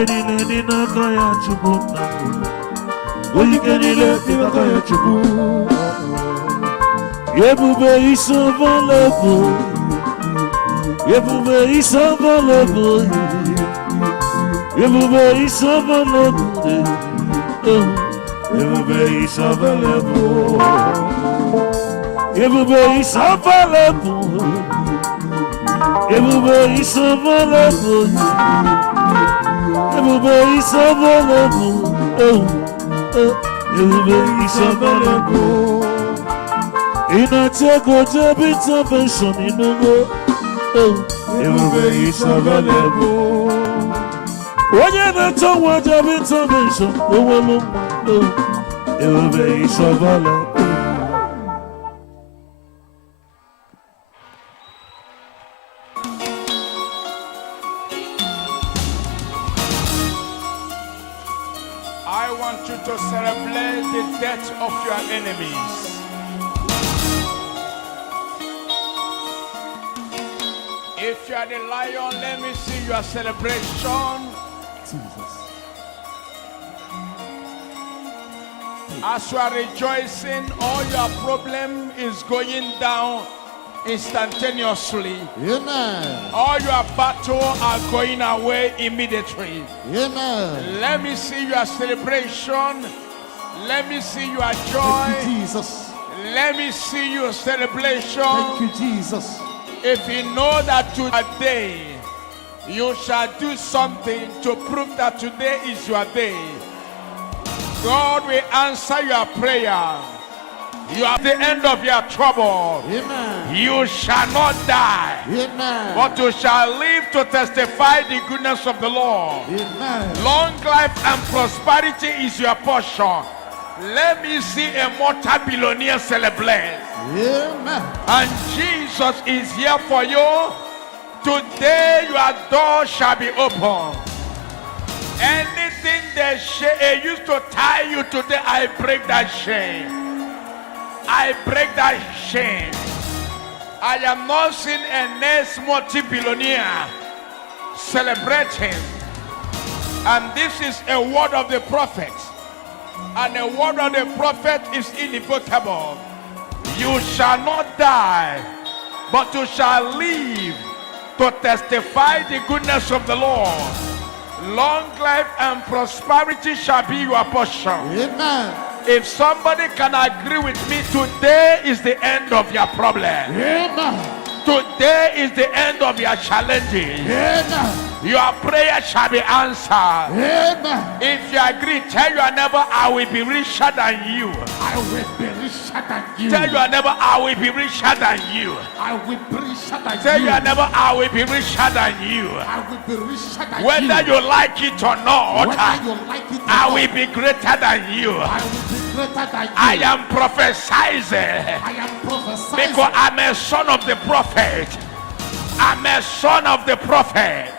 Oyikenile dina kaya chubu. Oyikenile dina kaya chubu. Ebube is available. Ebube is available. Ebube is available. Ebube is available. Ebube is available. Everybody is available. Everybody is available. Everybody is available. In a take a job intervention in the world. Everybody is available. When you're not talking about job intervention, everybody is available. To celebrate the death of your enemies. If you are the lion, let me see your celebration. Jesus. As you are rejoicing, all your problem is going down instantaneously. Amen. All your battle are going away immediately. Amen. Let me see your celebration. Let me see your joy. Thank you, Jesus. Let me see your celebration. Thank you, Jesus. If you know that today you shall do something to prove that today is your day, God will answer your prayer. You are at the end of your trouble. Amen. You shall not die. Amen. But you shall live to testify the goodness of the Lord. Amen. Long life and prosperity is your portion. Let me see a multi-billionaire celebrate. Amen. And Jesus is here for you. Today your door shall be open. Anything they used to tie you today, I break that shame. I break that shame. I am not seeing a next multi-billionaire celebrating. And this is a word of the prophet. And the word of the prophet is irrevocable. You shall not die, but you shall live to testify the goodness of the Lord. Long life and prosperity shall be your portion. Amen. If somebody can agree with me, today is the end of your problem. Amen. Today is the end of your challenges. Amen. Your prayer shall be answered. Amen. If you agree, tell your neighbor, I will be richer than you. I will be richer than you. Tell your neighbor, I will be richer than you. I will be richer than you. Tell your neighbor, I will be richer than you. I will be richer than Whether you like it or not, whether you like it or I not, will be greater than you. I will be greater than you. I am prophesizing. I am prophesying. Because I'm a son of the prophet. I'm a son of the prophet.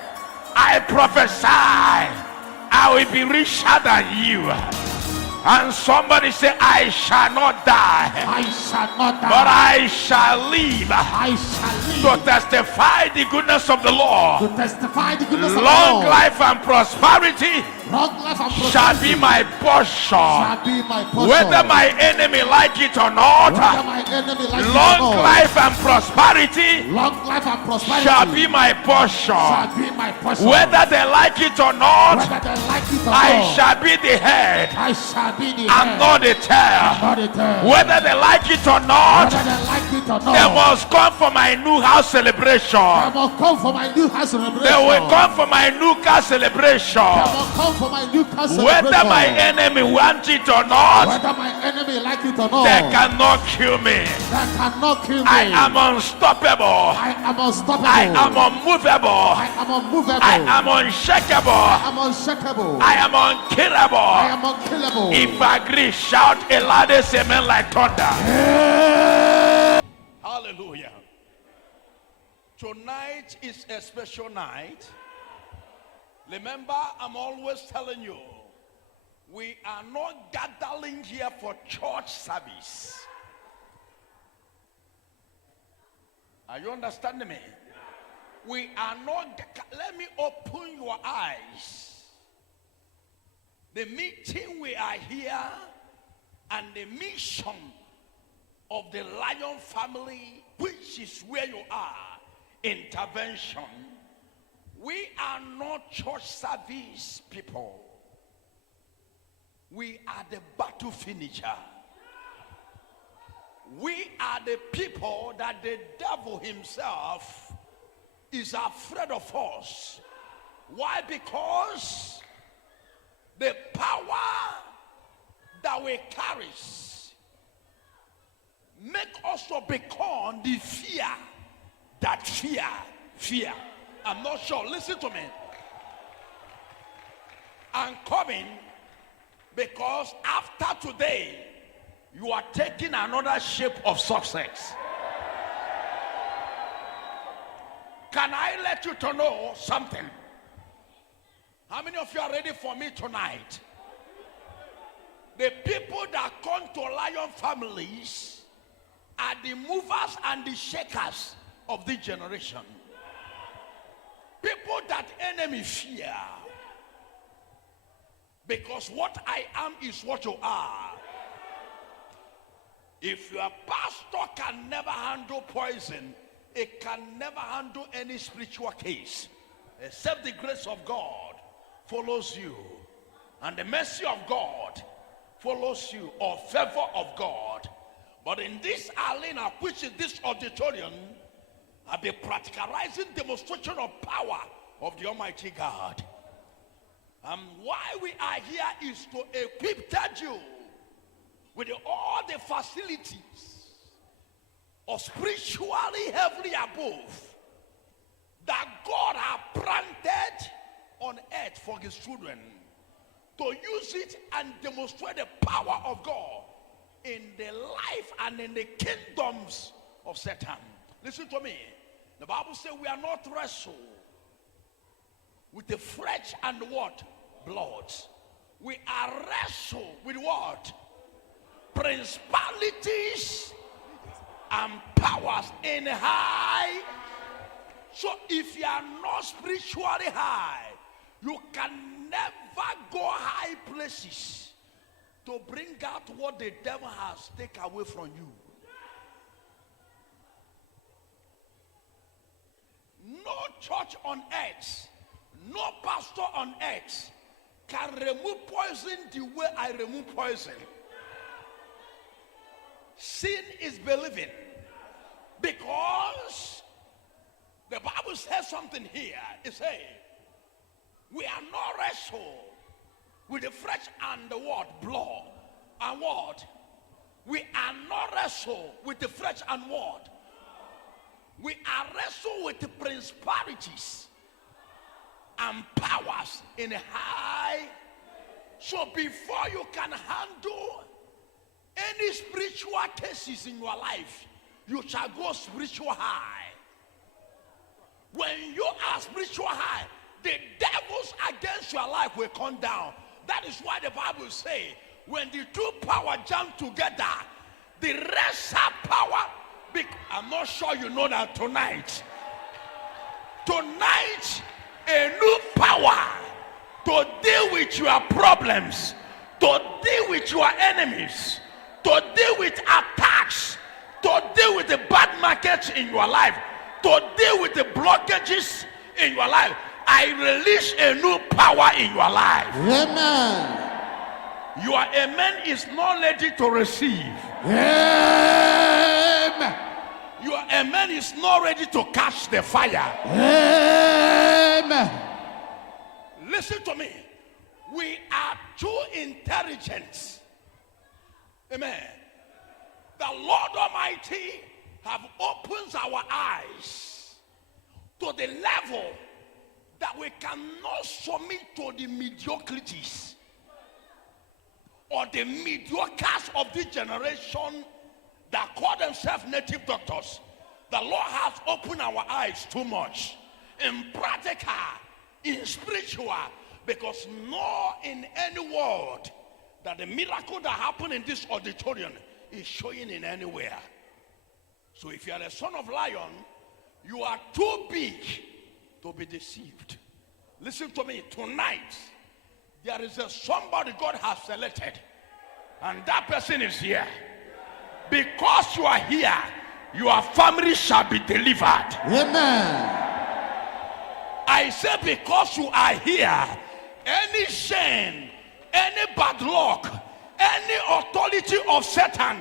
I prophesy I will be richer than you. And somebody say, I shall not die. I shall not die. But I shall live. I shall live. To testify the goodness of the Lord. To testify the goodness of the Long Lord. life and prosperity Long life and prosperity shall be my portion. shall be my portion. Whether my enemy like it or not, Whether my enemy like long it or not, life and prosperity long life and prosperity shall be my portion. shall be my portion. Whether they like it or not, Whether they like it or I not, shall be the head I shall be the and head, not the tail. not the tail. Whether they like it or not, Whether they like it or not, they must come for my new house celebration. they must come for my new house celebration. They will come for my new car celebration. They must come for my new house celebration. Whether my enemy wants it or not, whether my enemy like it or not, they cannot kill me. they cannot kill me. I am unstoppable. I am unstoppable. I am unmovable. I am unmovable. I am unshakable. I am unshakable. I am unkillable. I am unkillable. If I agree, shout a loudest amen like thunder. Hallelujah. Tonight is a special night. Remember, I'm always telling you, we are not gathering here for church service. Are you understanding me? We are not, let me open your eyes. The meeting we are here and the mission of the Lion family, which is where you are, intervention. We are not church service people. We are the battle finisher. We are the people that the devil himself is afraid of us. Why? Because the power that we carry make us to become the fear that fear. I'm not sure. Listen to me. I'm coming because after today, you are taking another shape of success. Can I let you to know something? How many of you are ready for me tonight? The people that come to Lion families are the movers and the shakers of this generation. People that enemy fear. Because what I am is what you are. If your pastor can never handle poison, it can never handle any spiritual case, except the grace of God follows you, and the mercy of God follows you, or favor of God. But in this arena, which is this auditorium, I'll be practicalizing demonstration of power of the Almighty God. Why we are here is to equip you with all the facilities of spiritually heavenly above that God has planted on earth for his children, to use it and demonstrate the power of God in the life and in the kingdoms of Satan. Listen to me. The Bible says we are not wrestle with the flesh and what? Blood. We are wrestle with what? Principalities and powers in high. So if you are not spiritually high, you can never go high places to bring out what the devil has taken away from you. No church on earth, no pastor on earth can remove poison the way I remove poison. Sin is believing, because the Bible says something here. It says, we are not wrestle with the flesh and the what? Blood. And what? We are not wrestle with the flesh and what? We are wrestle with the principalities and powers in high. So before you can handle any spiritual cases in your life, you shall go spiritual high. When you are spiritual high, the devils against your life will come down. That is why the Bible says, when the two power jam together, the rest have power. I'm not sure you know that tonight, a new power to deal with your problems, to deal with your enemies, to deal with attacks, to deal with the bad markets in your life, to deal with the blockages in your life. I release a new power in your life. Amen. Your amen is not ready to receive. Amen. Your amen is not ready to catch the fire. Amen. Listen to me. We are too intelligent. Amen. The Lord Almighty have opened our eyes to the level that we cannot submit to the mediocrities or the mediocres of this generation that call themselves native doctors. The Lord has opened our eyes too much in practical, in spiritual, because nor in any world that the miracle that happened in this auditorium is showing in anywhere. So if you are a son of lion, you are too big to be deceived. Listen to me. Tonight, there there is somebody God has selected, and that person is here. Because you are here, your family shall be delivered. Amen. I say because you are here, any shame, any bad luck, any authority of Satan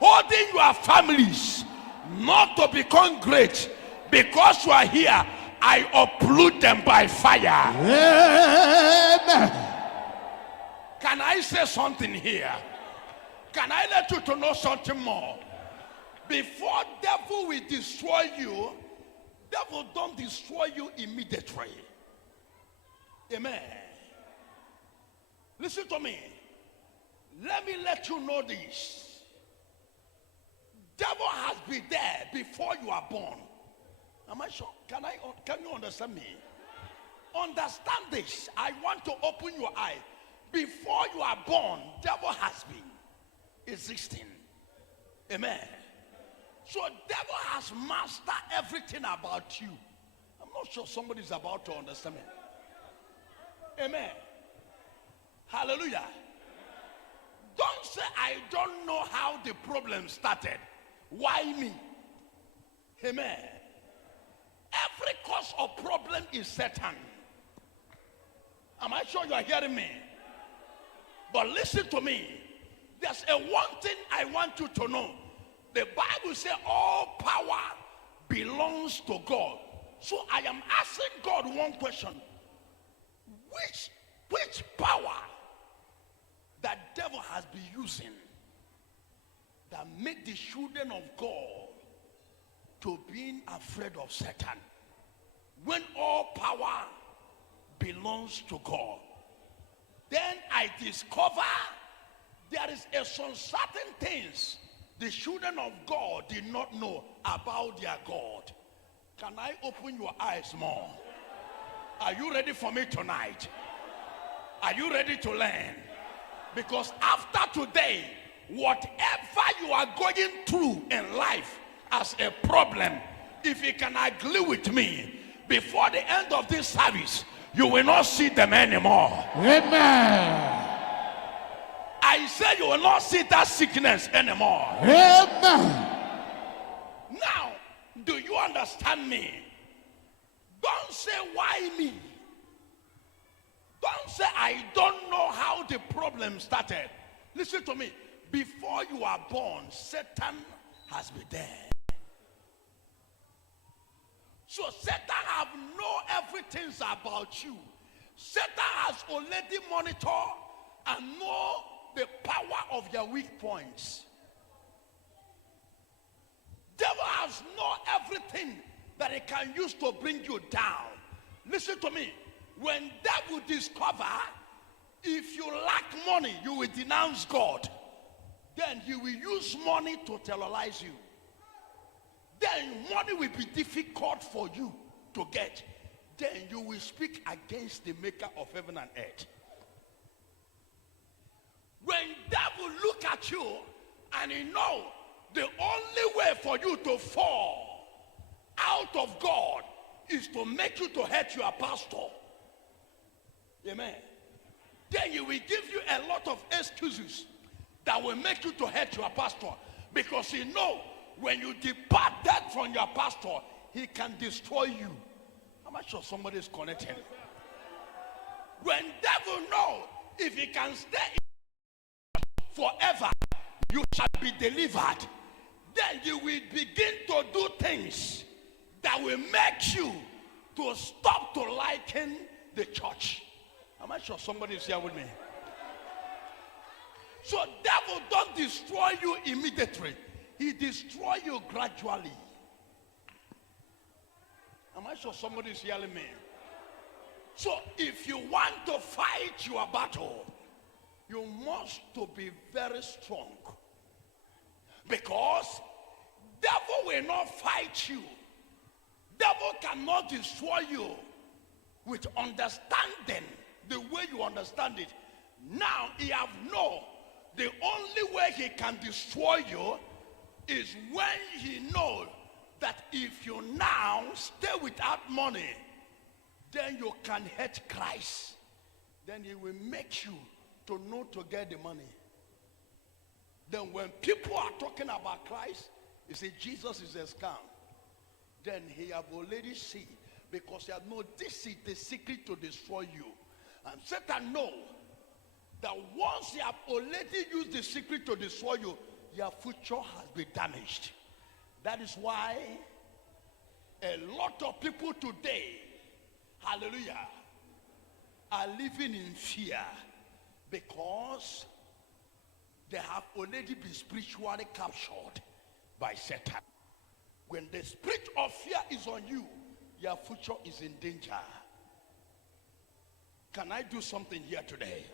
holding your families not to become great, because you are here, I uproot them by fire. Amen. Can I say something here? Can I let you to know something more? Before devil will destroy you, devil don't destroy you immediately. Amen. Listen to me. Let me let you know this. Devil has been there before you are born. Am I sure? Can you understand me? Understand this. I want to open your eye. Before you are born, devil has been existing. Amen. So devil has mastered everything about you. I'm not sure somebody's about to understand me. Amen. Hallelujah. Don't say, I don't know how the problem started. Why me? Amen. Every cause of problem is Satan. Am I sure you are hearing me? But listen to me. There's one thing I want you to know. The Bible says all power belongs to God. So I am asking God one question. Which power that devil has been using that make the children of God to being afraid of Satan, when all power belongs to God? Then I discover there is some certain things the children of God did not know about their God. Can I open your eyes more? Are you ready for me tonight? Are you ready to learn? Because after today, whatever you are going through in life as a problem, if you can agree with me, before the end of this service, you will not see them anymore. Amen. I say you will not see that sickness anymore. Amen. Now, do you understand me? Don't say why me. Don't say I don't know how the problem started. Listen to me. Before you are born, Satan has been there. So Satan have know everything about you. Satan has already monitored and know the power of your weak points. Devil has know everything that he can use to bring you down. Listen to me. When devil discover, if you lack money, you will denounce God. Then he will use money to terrorize you. Then money will be difficult for you to get. Then you will speak against the maker of heaven and earth. When devil look at you and he know the only way for you to fall out of God is to make you to hurt your pastor. Amen. Then he will give you a lot of excuses that will make you to hurt your pastor, because he know when you depart that from your pastor, he can destroy you. I'm not sure somebody is connecting. When devil know if he can stay forever, you shall be delivered, then you will begin to do things that will make you to stop to liken the church. Am I sure somebody is here with me? So devil don't destroy you immediately. He destroy you gradually. Am I sure somebody is hearing me? So if you want to fight your battle, you must to be very strong. Because devil will not fight you. Devil cannot destroy you with understanding the way you understand it. Now he have known the only way he can destroy you is when he knows that if you now stay without money, then you can hurt Christ. then he will make you to know to get the money. Then when people are talking about Christ, he say Jesus is a scam. Then he have already seen, because he has known this is the secret to destroy you. And Satan know that once he have already used the secret to destroy you, your future has been damaged. That is why a lot of people today, hallelujah, are living in fear, because they have already been spiritually captured by Satan. When the spirit of fear is on you, your future is in danger. Can I do something here today?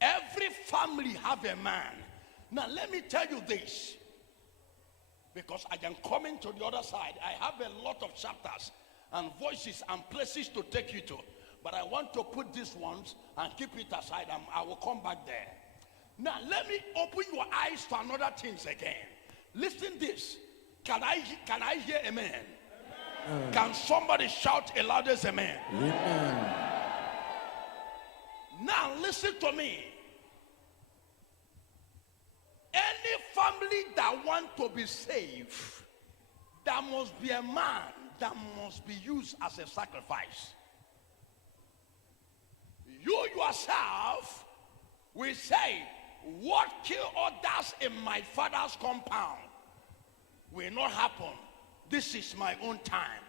Every family have a man. Now let me tell you this, because I am coming to the other side. I have a lot of chapters and voices and places to take you to, but I want to put these ones and keep it aside, and I will come back there. Now let me open your eyes to another things again. Listen this. Can I hear amen? Amen. Can somebody shout a loudest amen? Amen. Now listen to me. Any family that want to be saved, there must be a man that must be used as a sacrifice. You yourself will say, what kill others in my father's compound will not happen. This is my own time.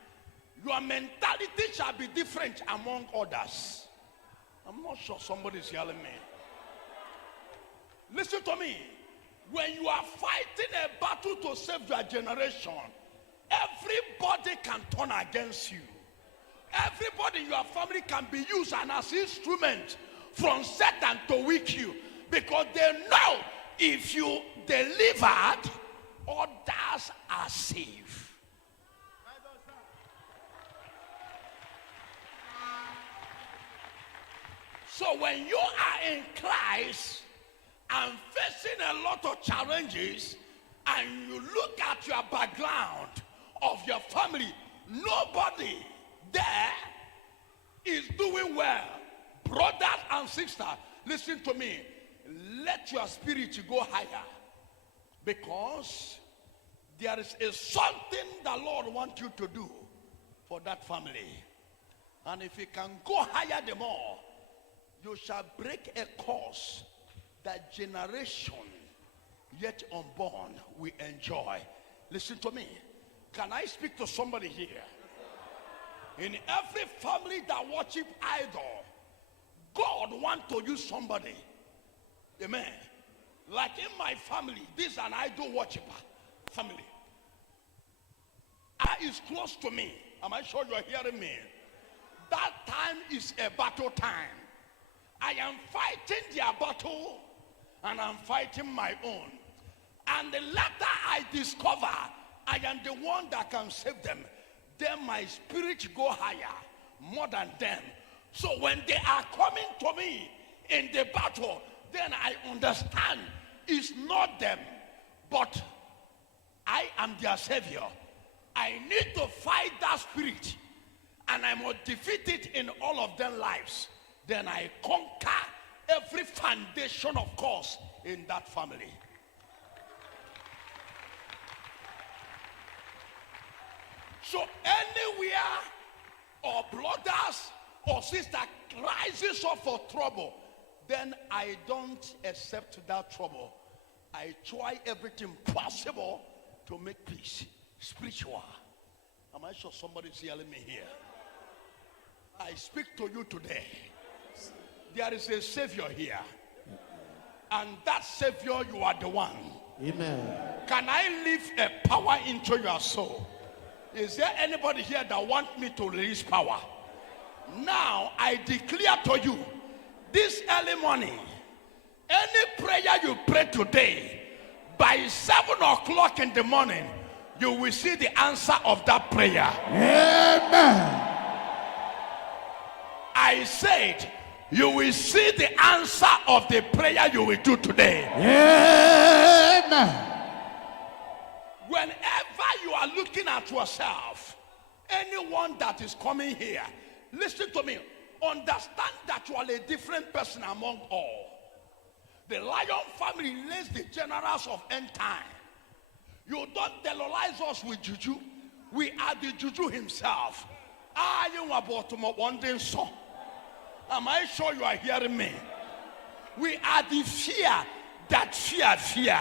Your mentality shall be different among others. I'm not sure somebody's yelling me. Listen to me. When you are fighting a battle to save your generation, everybody can turn against you. Everybody in your family can be used as an instrument from Satan to weak you, because they know if you delivered, others are saved. So when you are in Christ and facing a lot of challenges, and you look at your background of your family, nobody there is doing well. Brothers and sisters, listen to me. Let your spirit go higher, because there is something the Lord wants you to do for that family. And if you can go higher the more, you shall break a curse that generation yet unborn will enjoy. Listen to me. Can I speak to somebody here? In every family that worship idol, God wants to use somebody. Amen. Like in my family, this is an idol worshiper family. Is close to me. Am I sure you are hearing me? That time is a battle time. I am fighting their battle, and I'm fighting my own. And the latter I discover, I am the one that can save them. Then my spirit go higher, more than them. So when they are coming to me in the battle, then I understand it's not them, but I am their savior. I need to fight that spirit, and I must defeat it in all of their lives. Then I conquer every foundation of course in that family. So anywhere or brothers or sister rises up for trouble, then I don't accept that trouble. I try everything possible to make peace. Spiritual. Am I sure somebody's yelling me here? I speak to you today. There is a savior here, and that savior, you are the one. Amen. Can I live a power into your soul? Is there anybody here that wants me to release power? Now I declare to you, this early morning, any prayer you pray today, by 7 o'clock in the morning, you will see the answer of that prayer. Amen. I said, you will see the answer of the prayer you will do today. Amen. Whenever you are looking at yourself, anyone that is coming here, listen to me. understand that you are a different person among all. The lion family raised the generals of end time. You don't terrorize us with juju. We are the juju himself. Am I sure you are hearing me? We are the fear that fear.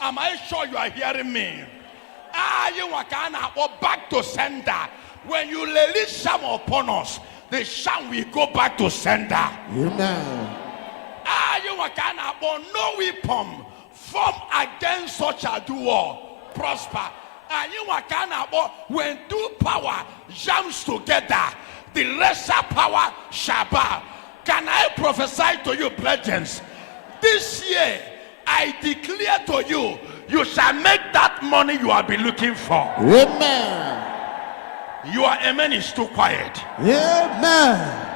Am I sure you are hearing me? Back to sender. When you release some upon us, the sham will go back to sender. Amen. No weapon formed against such a duo prosper. When two power jams together, the lesser power shall bow. Can I prophesy to you, brethren? This year, I declare to you, you shall make that money you have been looking for. Amen. Your amen is too quiet. Amen.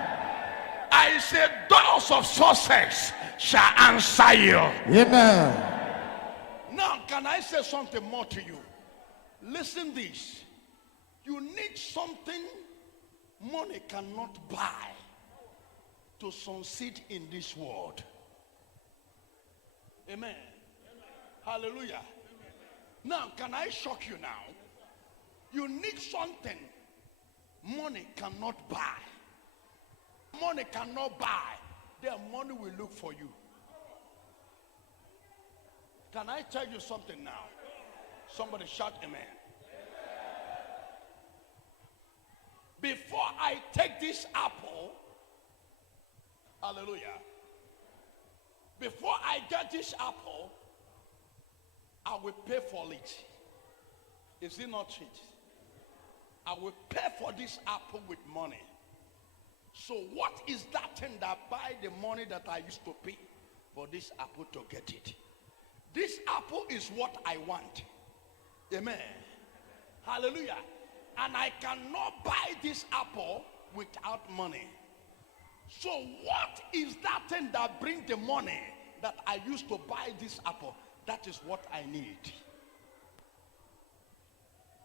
I said, doors of success shall answer you. Amen. Now, can I say something more to you? Listen this. You need something money cannot buy to succeed in this world. Amen. Hallelujah. Now, can I shock you now? You need something money cannot buy. Money cannot buy. Then money will look for you. Can I tell you something now? Somebody shout amen. Before I take this apple, hallelujah. Before I get this apple, I will pay for it. Is it not it? I will pay for this apple with money. So what is that thing that buy the money that I used to pay for this apple to get it? This apple is what I want. Amen. Hallelujah. And I cannot buy this apple without money. So what is that thing that brings the money that I used to buy this apple? That is what I need.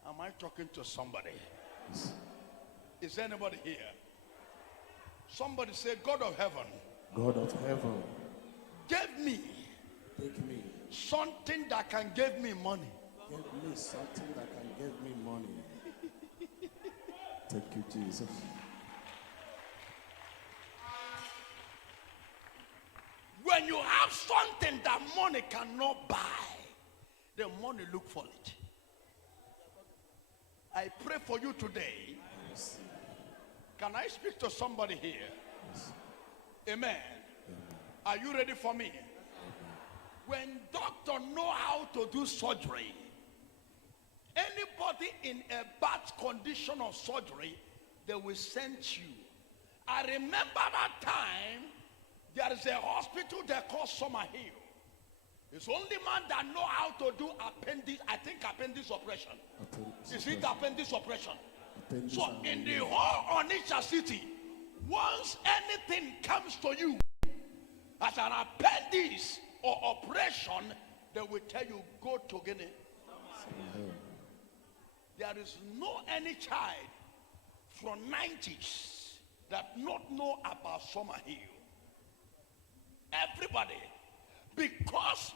Am I talking to somebody? Is anybody here? Somebody say, God of heaven. God of heaven. Give me. Take me. Something that can give me money. Give me something that can give me money. Thank you, Jesus. When you have something that money cannot buy, the money look for it. I pray for you today. Can I speak to somebody here? Amen. Are you ready for me? When doctors know how to do surgery, anybody in a bad condition of surgery, they will send you. I remember that time, there is a hospital they call Summerhill. It's only man that know how to do appendix, I think appendix operation. Is it appendix operation? So in the whole Onitsha city, once anything comes to you as an appendix or operation, they will tell you, go to Guinea. There is no any child from 90s that not know about Summerhill. Everybody, because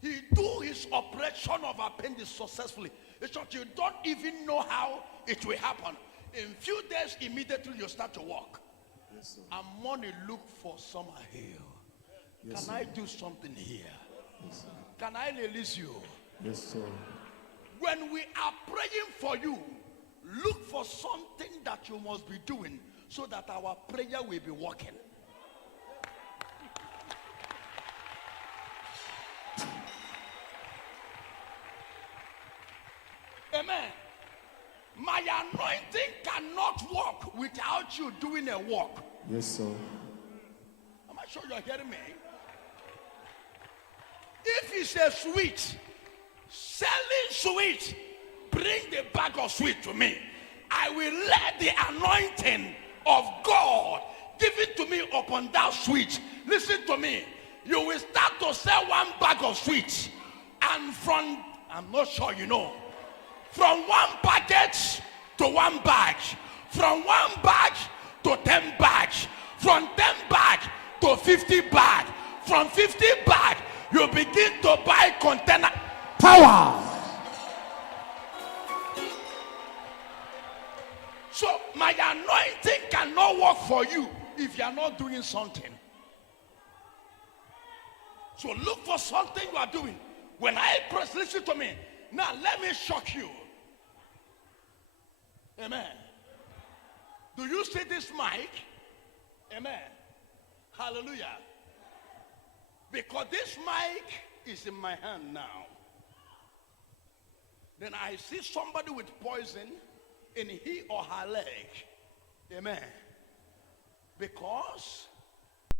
he do his operation of appendix successfully. It's not, you don't even know how it will happen. In few days, immediately you start to walk. Yes, sir. And money look for Summerhill. Yes, Can sir. I do something here? Yes, sir. Can I release you? Yes, sir. When we are praying for you, look for something that you must be doing so that our prayer will be working. Amen. My anointing cannot work without you doing a work. Yes, sir. Am I sure you're hearing me? If it's a sweet, selling sweet, bring the bag of sweet to me. I will let the anointing of God given to me upon that sweet. Listen to me. You will start to sell one bag of sweets. And from, I'm not sure you know, from one package to one bag, from one bag to 10 bags, From 10 bag to 50 bag. From 50 bag, you begin to buy container. Power. So my anointing cannot work for you if you are not doing something. So look for something you are doing. When I press, listen to me. Now let me shock you. Amen. Do you see this mic? Amen. Hallelujah. Because this mic is in my hand now. Then I see somebody with poison in he or her leg. Amen. Because